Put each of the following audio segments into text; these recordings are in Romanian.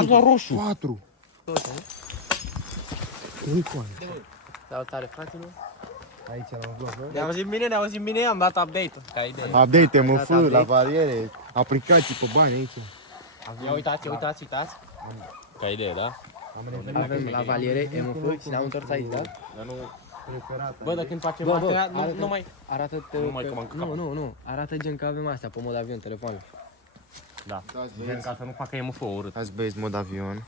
La roșu. 4. Salutare, fraților. Aici am vlog. Ne auzim bine, am dat update-ul. Ca idee. Update, MF, la variere, aplicații pe bani aici. Ia uitați. Ca idee, da? Avem la valiere, MF și ne-am întors aici, da? Dar nu... Bă, dar când facem astea, nu mai... Arată Nu mai că m-am căcat. Nu, arată gen că avem astea pe mod avion, telefonul. Da, gen ca să nu facă MF-ul urât. Azi băieți mod avion.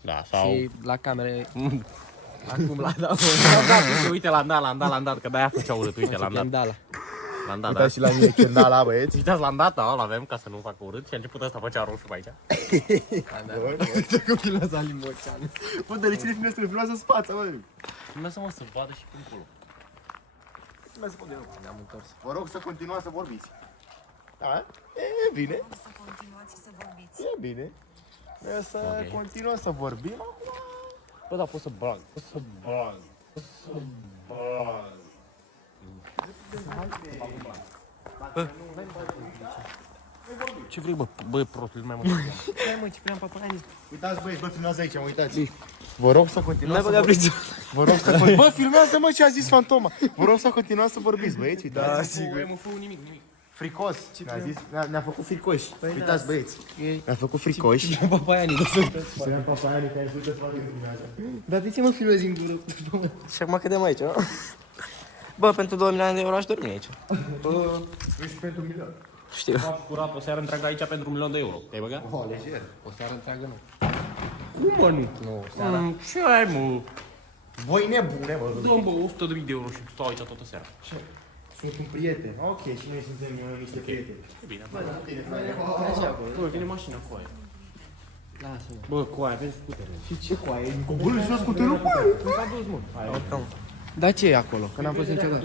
Da, sau... Și la camere, acum la da, Uite, l-am dat, că de-aia făcea urât, uite, l-am dat. da. L-am dat, da. Uitați și la mine cendala, băieți. Uitați, l-am dat, da, l-avem ca să nu facă urât și a început ăsta făcea roșu pe aici. Uite cum filmează Ali Moceanu. Bă, dar de cine filmează? Filmează fața, bă. Filmează-mă să vadă și până acolo. Filmează pe undeva. Ne-am întors. Vă rog să continuați să vorbiți. Da? E bine. Să continuați să vorbiți. E bine. Trebuie să continuăm să vorbim acum. Bă, dar pot să bag. Ce vrei, bă? Bă, prostul, mai mult. Hai mă, Ciprian Papalani. Uitați băieți, bă, filmează aici, uitați. Vă rog să continuați să vorbiți. Vă rog să continuați. Bă, filmează mă ce a zis Fantoma. Vă rog să continuați să vorbiți, băieți, uitați. Da, sigur. Nimic. Fricos. Ne-a făcut fricoși. Uitați, băieți. Ne-a făcut fricoși. Papalani, da să Ciprian Papalani, care ajută să facă filmează. Dar de ce mă filmezi în gură? Și acum cădem aici, nu? Bă, pentru 2 milioane de euro aș dormi aici. Ești pentru milion. Știu. Faci curat o seară întreagă aici pentru 1 milion de euro. Te-ai băgat? O, lejer. O seară întreagă nu. Cum mă, nu? Nu, seara. Ce ai, mă? Voi nebune, mă. Dă-mi, bă, 100.000 de euro și stau aici toată seara. Sunt un prieten. Ok, și noi suntem niște prieteni. Bine, Așa, bă, vine mașina cu aia. lasă-mă. Bă, cu aia, vezi scutere. Și ce cu aia? Coborâ și la scuterul? Cum s-a dus, mă? Dar ce e acolo? Că n-am fost niciodată.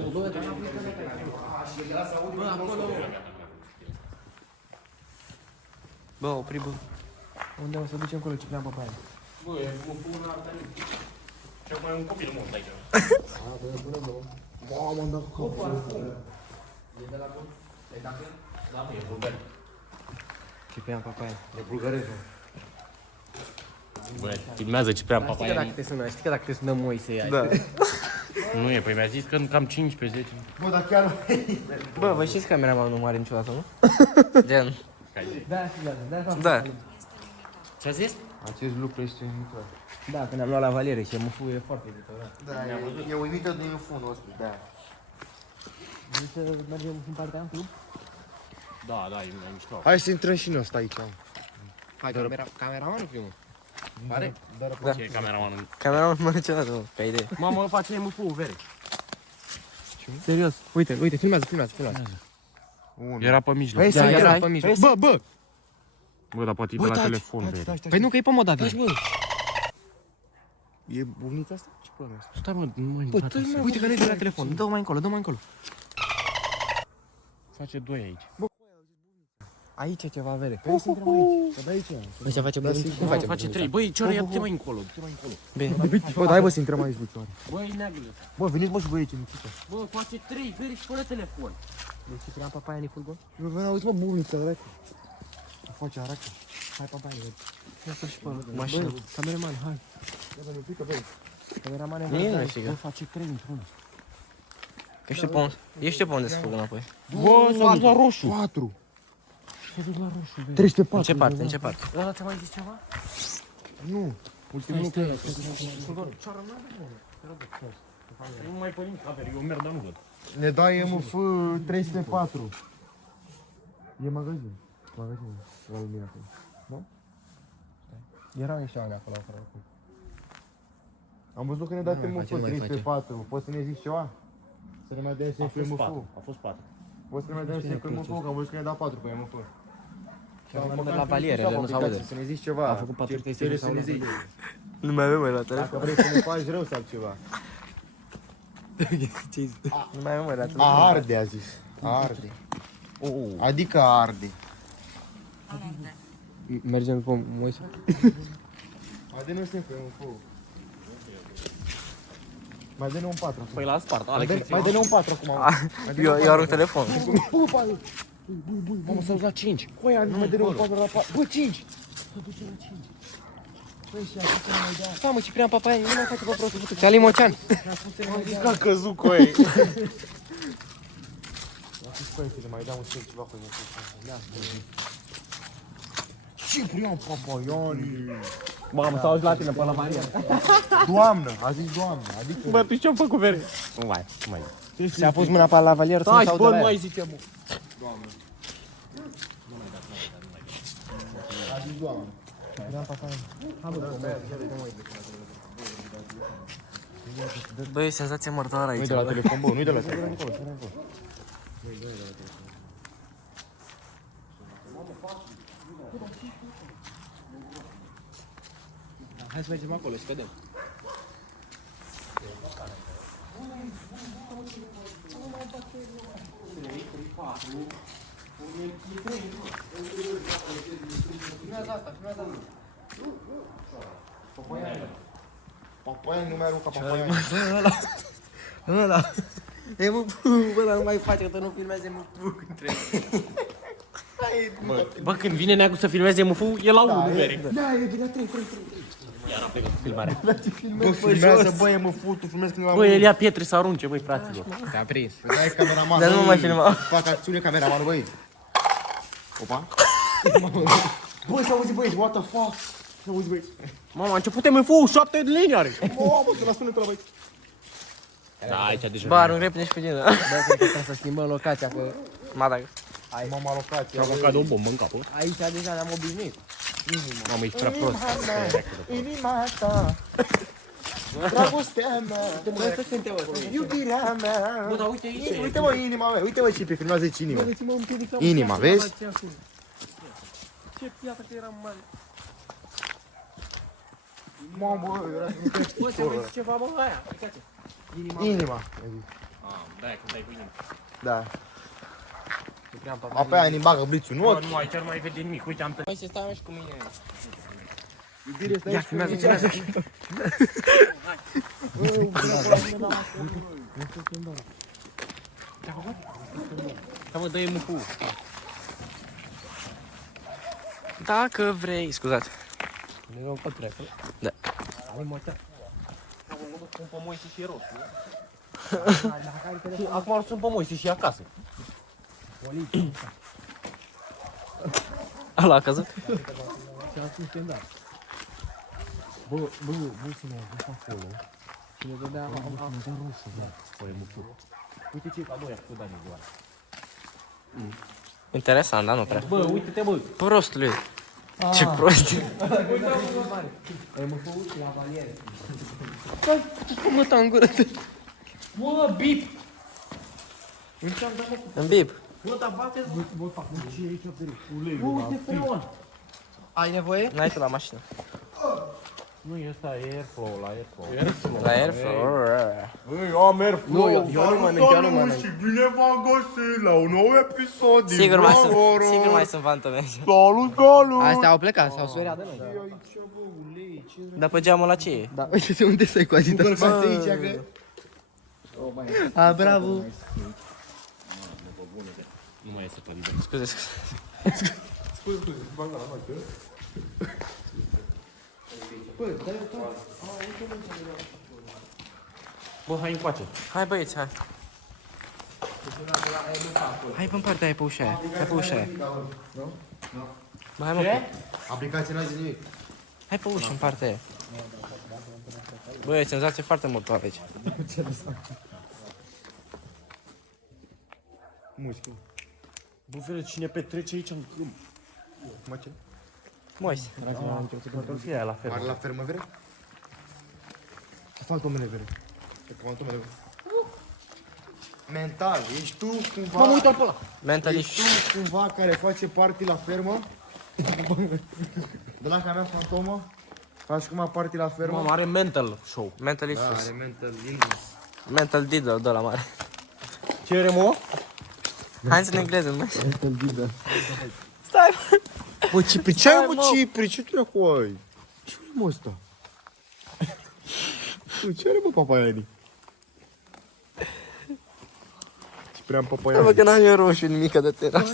Bă, opri, bă. Unde o să ducem acolo Ciprian Papalani? Bă, mă pun în altă nici. Cel mai un copil mult aici. Mamă, dar Da, bă, e bulgar. Ciprian Papalani. e bulgărez, mă. Bă, filmează Ciprian Dar știi că dacă Papalani. te sună, știi că dacă te sună Moise, ai. Da. Nu e, păi mi-a zis că cam 15, 10. Bă, dar chiar... Bă, vă știți cameramanul nu moare niciodată, nu? Gen. Da. Ce-a zis? Acest lucru este uimitor. Da, că ne-am luat la valiere și MF-ul e foarte uimitor, da. Da, e uimitor de infundul ăsta, da. Vrei să mergem în partea în club? Da, e mai mișto. Hai să intrăm și noi ăsta aici. Hai, cameramanul primul. Pare? Da. Ce e cameramanul? Cameramanul nu merge niciodată, mă, ca idee. Mamă, îl face MF-ul vere. Serios. Uite, filmează. Unul. Era pe mijloc. Hai Da, să era ia. pe mijloc. Bă! Bă, dar poate e de la telefon, vere. Păi nu, că e pe mod avion. E buvnița asta? Ce probleme asta? Stai, mă, nu mai Uite că nu e de la telefon. Dă-o mai încolo. Face 2 aici. Aici e ceva avere. Hai să intrăm aici. Că de aici. Ăștia face bărinți. Cum Face, facem? 3. Băi, ce ori ia-te mai încolo? Bine. Bă, dai bă să intrăm aici, bucioare. Băi, neagră. Bă, veniți bă și voi aici, nu știu. Bă, face 3 veri și fără telefon. Deci Ciprian Papalani furgon? Nu vă auzi mă buvnița, dracu. Face aracă. Hai, Papalani. Ia și pe mașină. Cameraman, hai. Ia bă, pică, bă. Cameramane, Bine, hai. bă, face 3 într-unul. Ești pe unde să fug înapoi. Bă, s-a dus la roșu. 4. S-a dus la roșu, veri. 304. În ce parte? Ăla ți-a mai zis ceva? Nu. Ultimul că Nu mai părim cadere, eu merg, dar nu văd. ne dai MF 304. E magazin. La lumina acolo. Nu? Erau niște oameni acolo. Am văzut că ne dați Nu mai MF face, nu mai face. 304. Poți să ne zici ceva? Să ne mai dăm semn pe MF. A fost 4. Poți să ne mai dăm semn pe MF, că am văzut că ne da 4 pe MF. La valiere, de nu se aude. Să ne zici ceva. A făcut 4 Ce trebuie să ne zici? Nu mai avem mai la Dacă vrei să ne faci rău sau ceva. Nu mai avem mai la A arde, a zis. A arde. Adică a arde. Mergem după Moise. Mai dă-ne semn pe MF. Mai dă-ne un 4 acum. Păi l-a spart, Alex. Mai dă-ne un 4 acum. Eu arunc telefonul. Mamă, s-au la 5. Coia, nu mai dă un 4 la 4. Bă, 5! Să duce la 5. Băi, și așa să mai dea. Mamă, Ciprian Papaia, nu mai face pe prostul. Ți-a limocean. Că a căzut cu ei. Păi, să le mai dau un șec ceva cu el. Ciprian Papaiani. Mamă, s-au ajuns la tine, până la Maria. Doamnă, a zis doamnă. Adică... Bă, tu ce-am făcut, vere? Nu mai, nu mai. Și-a pus mâna pe la valier să nu Stai, s-audă bă, la nu ea. mai zice, bă. A zis doamnă. Băi, senzație mărtoară aici. Nu-i de la telefon, bă, nu-i de la telefon. Hai să mergem acolo, să vedem. Papaiani nu mai arunca Papaiani. Ăla. E mă, bă, dar nu mai face, că tu nu filmezi mă între. Bă, când vine neagul să filmeze MF, e la 1, vere. Da, e bine, trei. Iar a plecat cu filmarea. Bă, filmează, bă, e mă fut, tu filmezi când la Bă, el ia pietre să arunce, băi, fraților. Te-a prins. Dai cameraman. Dar nu mă mai filma. Fac acțiune cameraman, băi. Opa. Bă, s-a auzit, băi, what the fuck? S-a auzit, băi. Mama, a început MF, 7 de linii are. Mamă, te la sunetul ăla, băi. Da, aici deja. Bă, arunc repede și pe tine. Bă, cred că trebuie să schimbăm locația, că Ma, dacă. Mama alocație. Și-au căcat de o bombă în cap, bă. aici deja ne-am obișnuit. Mamă, ești prea prost. Inima ta. Dragostea mea. Bă, să suntem, Iubirea mea. Bă, dar uite aici. Uite, mă, inima mea. Uite, mă, Cipi, filmează aici inima. Inima, vezi? Ce piatră că era mare. Mamă, era să nu Bă, te mai zici ceva, bă, aia. Uitați. Inima. Da, când dai cu inima. Da. Apoi aia bagă blițul în Bă, ochi. nu, aici nu mai vede nimic. Uite, am tăiat. Mai să stai și cu mine. Ia, filmează. Da, mă, dă-i MF. Dacă vrei, scuzați. Ne luăm pe trecă. Da. Avem o treabă. Sunt pe Moise și e rost, nu? Acum sunt pe Moise și e acasă. Ala a căzut? Și-a spus standard. Bă, să ne ajut acolo. Și ne dădea roșu, da. Uite ce cadou i-a făcut Dani doar. Interesant, dar nu prea. Bă, uite-te, bă. Prostule. Ce prost. Cum ta în gură? Bă, bip! În bib. Bă, dar bate-ți, bă. Uleiul, Uite, freon. Ai nevoie? N-ai tu la mașină. Nu, e ăsta, e airflow, la airflow. La airflow. Ei, am airflow. Eu nu mănânc. Și bine v-am găsit la un nou episod din Sigur Vlogoro. sigur mai sunt fantome. Salut! Astea au plecat, s-au speriat de noi. Dar pe geamul la ce e? Da, uite unde stai cu agitația. Bărbați aici, că... A, bravo. Nu mai iese pe liber. Scuze. Bă, hai încoace. Hai băieți, hai. Hai pe-n partea aia, pe ușa aia. Hai pe ușa aia. Bă, hai mă, Aplicația n-a zis nimic. hai pe ușă, în partea aia. Bă, e senzație foarte mortoară aici. Muzică. Bă, vede cine petrece aici în câmp. Mă, ce? Moise. Fie aia la fel. Mare la fermă, vere? Fantomele, vere. E că fantomele, vere. Mental, ești tu cumva... Mă, uite-l pe ăla. Mentally. Ești tu cumva care face party la fermă? De la care mea fantomă? Faci cum party la fermă? Mamă, are mental show. Mentally Da, sus. are mental illness. Mental diddle, de la mare. Ce are, mă? Hai să ne engleză, mă. Stai, mă. Bă, Cipri, ce ai, mă, Cipri? Ce dracu ai? Ce are, mă, ăsta? Bă, ce are, mă, Papaiani? Ciprian Da, bă, Popoianu. că n-am eu roșu nimică de teras.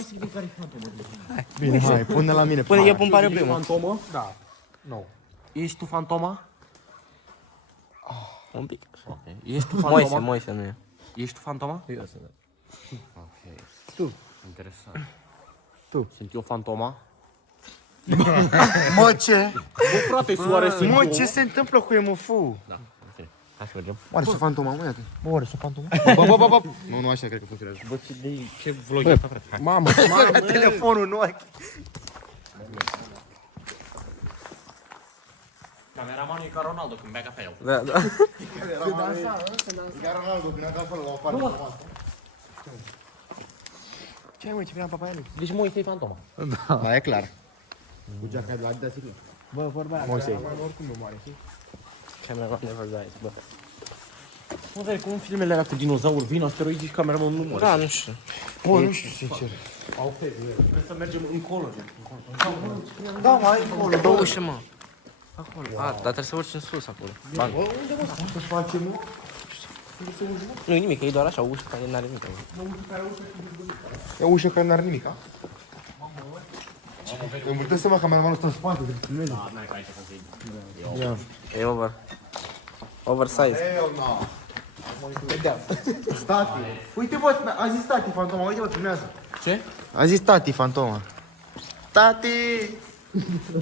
Bine, hai, pune la mine. Pune, eu pun pariu primul. Fantomă? Da. Nu. Ești tu fantoma? Un pic. Ești tu fantoma? Moise nu e. Ești tu fantoma? Eu sunt. Ok. Tu. Interesant. Tu. Sunt eu fantoma? Mă, ce? Bă, frate, soare sunt Mă, eu. ce se întâmplă cu MF-ul? Da, ok. Hai să mergem. Oare sunt fantoma, mă, iată. Bă, oare sunt fantoma? Bă. Nu, așa cred că funcționează. Bă, ce vlog e asta, frate? Hai. Mamă, Ca telefonul în ochi. Cameramanul e ca Ronaldo când bea cafea el. Da, da. Iar Ronaldo, când a dat acolo la o parte frumoasă. Ce ai, mă, Ciprian Popoianu? Deci Moise e fantoma. Da, e clar. Cu geaca de Adidas e clar. bă, vorba aia, Moise. oricum nu moare, știi? Cameraman never dies, bă. Mă, veri, cum filmele alea cu dinozauri vin asteroizi și cameramanul nu moare? Da, nu știu. Bă, nu știu sincer. Trebuie să mergem încolo, gen. Da, mai încolo. Bă, ușă, mă. Acolo. A, dar trebuie să urci în sus acolo. Bang. Să facem, mă? Nu e nimic, e doar așa, o ușă care n-are nimic. E o ușă care n-are nimic, a? Îmi puteți să mă cameramanul ăsta în spate, trebuie să filmeze. Da, n-ai ca aici să fie. E over. Oversize. Hell no. Stati. Uite, bă, a zis tati fantoma, uite, bă, filmează. Ce? A zis tati fantoma. Tati!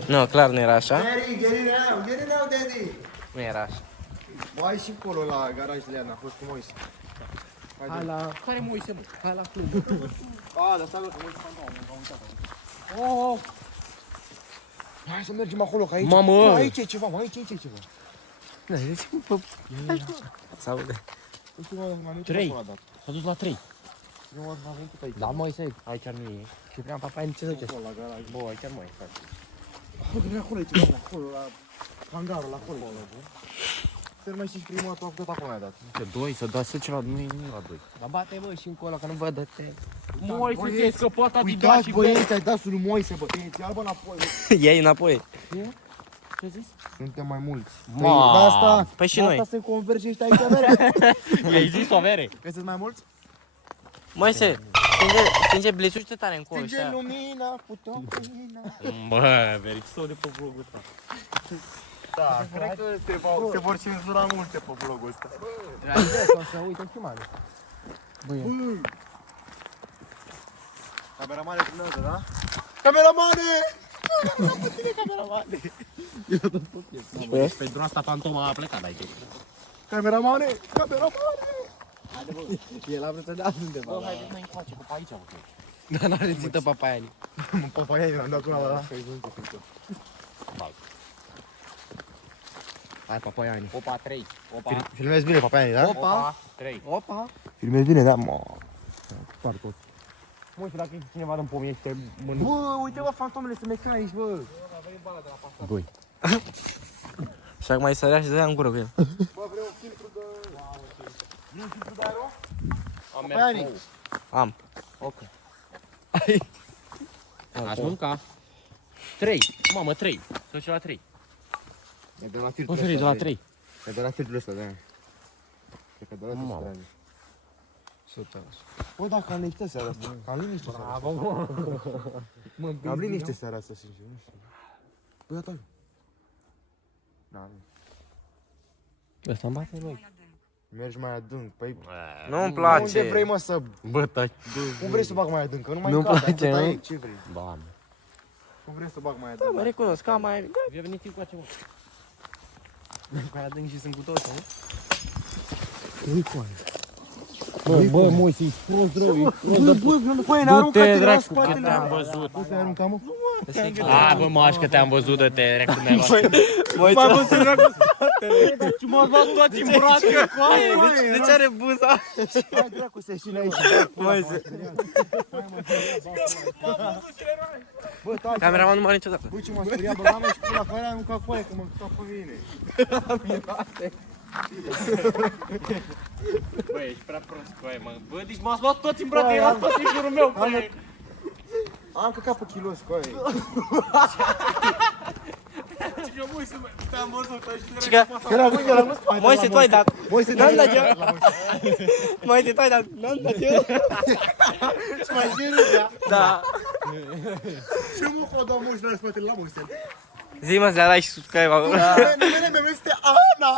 Nu, clar nu era așa. Daddy, get it out, daddy! Nu era așa. Bă, ai și acolo la garajele alea, a fost cu Moise. Hai la... Care Moise, mă? Hai la club. A, dar stai, bă, că Moise fantoma, m-am uitat. Oh, Hai să mergem acolo, că aici... Mamă! Bă, aici e ceva, mă, aici e ceva. Se aude. Ultima oară m-am uitat 3. acolo, a dat. S-a dus la 3. Prima oară m-am uitat aici. da, Moise, Aici chiar nu e. Ciprian Popoianu, ce zice? Acolo, la garaj. Bă, aici chiar mai e, frate. Bă, că nu acolo e ceva, acolo, la hangarul, la acolo. Să nu mai știi prima dată, tot acolo ai dat. Ce, 2? Să dați ceva, nu e la 2. Dar bate, bă, și încolo, că nu văd de te. Moise, ți-ai scăpat Adidas Uitați, și băieți, ai dat lui Moise, bă, ia-l, bă, înapoi, bă. Iei înapoi. Ce zis? Suntem mai mulți. Ma. De asta, Păi și de noi. asta se converge ăștia aici, averea. I-ai zis o avere. Că sunt mai mulți? Moise, stinge blițul și te tare încolo. Stinge Așa. lumina, putem lumina. Bă, veriți de pe vlogul ăsta. Da, cred că se vor cenzura multe pe vlogul ăsta. Realizezi, o să uite în filmare. Cameramane filmează, da? Cameramane! Pentru asta fantoma a plecat de aici. Cameramane! Cameramane! El a vrut să dea undeva. Bă, hai, vezi, încoace, că pe aici, ok. Dar n-are țită Popoianu. Mă, Popoianu, l-am dat cu ăla, da? Hai, Popoianu. Opa, 3. Opa. Filmezi bine, Popoianu, da? Opa, 3. Opa! Filmezi bine, da? Mă. Par tot. Mă, și dacă cineva dă-mi pomiește, mănânc. Bă, uite, bă, fantomele se mecă aici, bă. Doi. Și acum mai sărea și dădea în gură cu el. Bă, vreau un filtru de... Nu un filtru de aero? Popoianu. Am. Ok. Aș mânca. 3. Mamă, 3. Sunt la 3. E de la filtrul Bă, Feri, de la 3. E de la filtrul ăsta, da. Cred că de la Mamă. filtrul ăsta. Bă, da, cam liniște seara asta. Cam liniște seara asta. Cam liniște seara asta, sincer, nu știu. Bă, ia taci. Da, nu. Ăsta-mi bate noi. Mai adânc. Mergi mai adânc, păi... Nu-mi Unde place. vrei, mă, să... Bă, taci. Cum vrei să bag mai adânc? Că nu mai Nu-mi încap, place, atâta nu? e, ce vrei? Doamne. Cum vrei să bag mai Da, adânc? mă recunosc că am mai... Vi-a venit cu ce, mă? Mai adânc și sunt cu toți, nu? Bă, Moise, e prost rău, e prost. Băi, ne aruncat Du-te, la dracu, spatele. că te-am văzut. Nu te-ai aruncat, mă? A, bă, maș, că te-am văzut de te recunoaște. Moise, Ce m-ați luat toți în brațe cu aia? de ce are buza? Hai, dracu, să ieși aici. Moise. Bă, taci. Cameraman nu moare niciodată. Bă, ce m-a speriat, băgam și pula cu aia, am aruncat cu aia, că mă încap pe mine. Bă, ești prea prost cu aia, mă. Bă, deci m-ați luat toți în brațe, erați toți în jurul meu, bă. Am căcat pe kilos cu aia. eu Moise, te-am văzut ăștia. Și că... Eram în spate. Moise, tu ai dat. Moise, N-am dat eu. Moise, tu ai dat. N-am dat eu. Și mai știi, Da. Și eu mă fodam Moise la spatele la Moise. Zi mă, să like și subscribe acolo. Numele meu este Ana.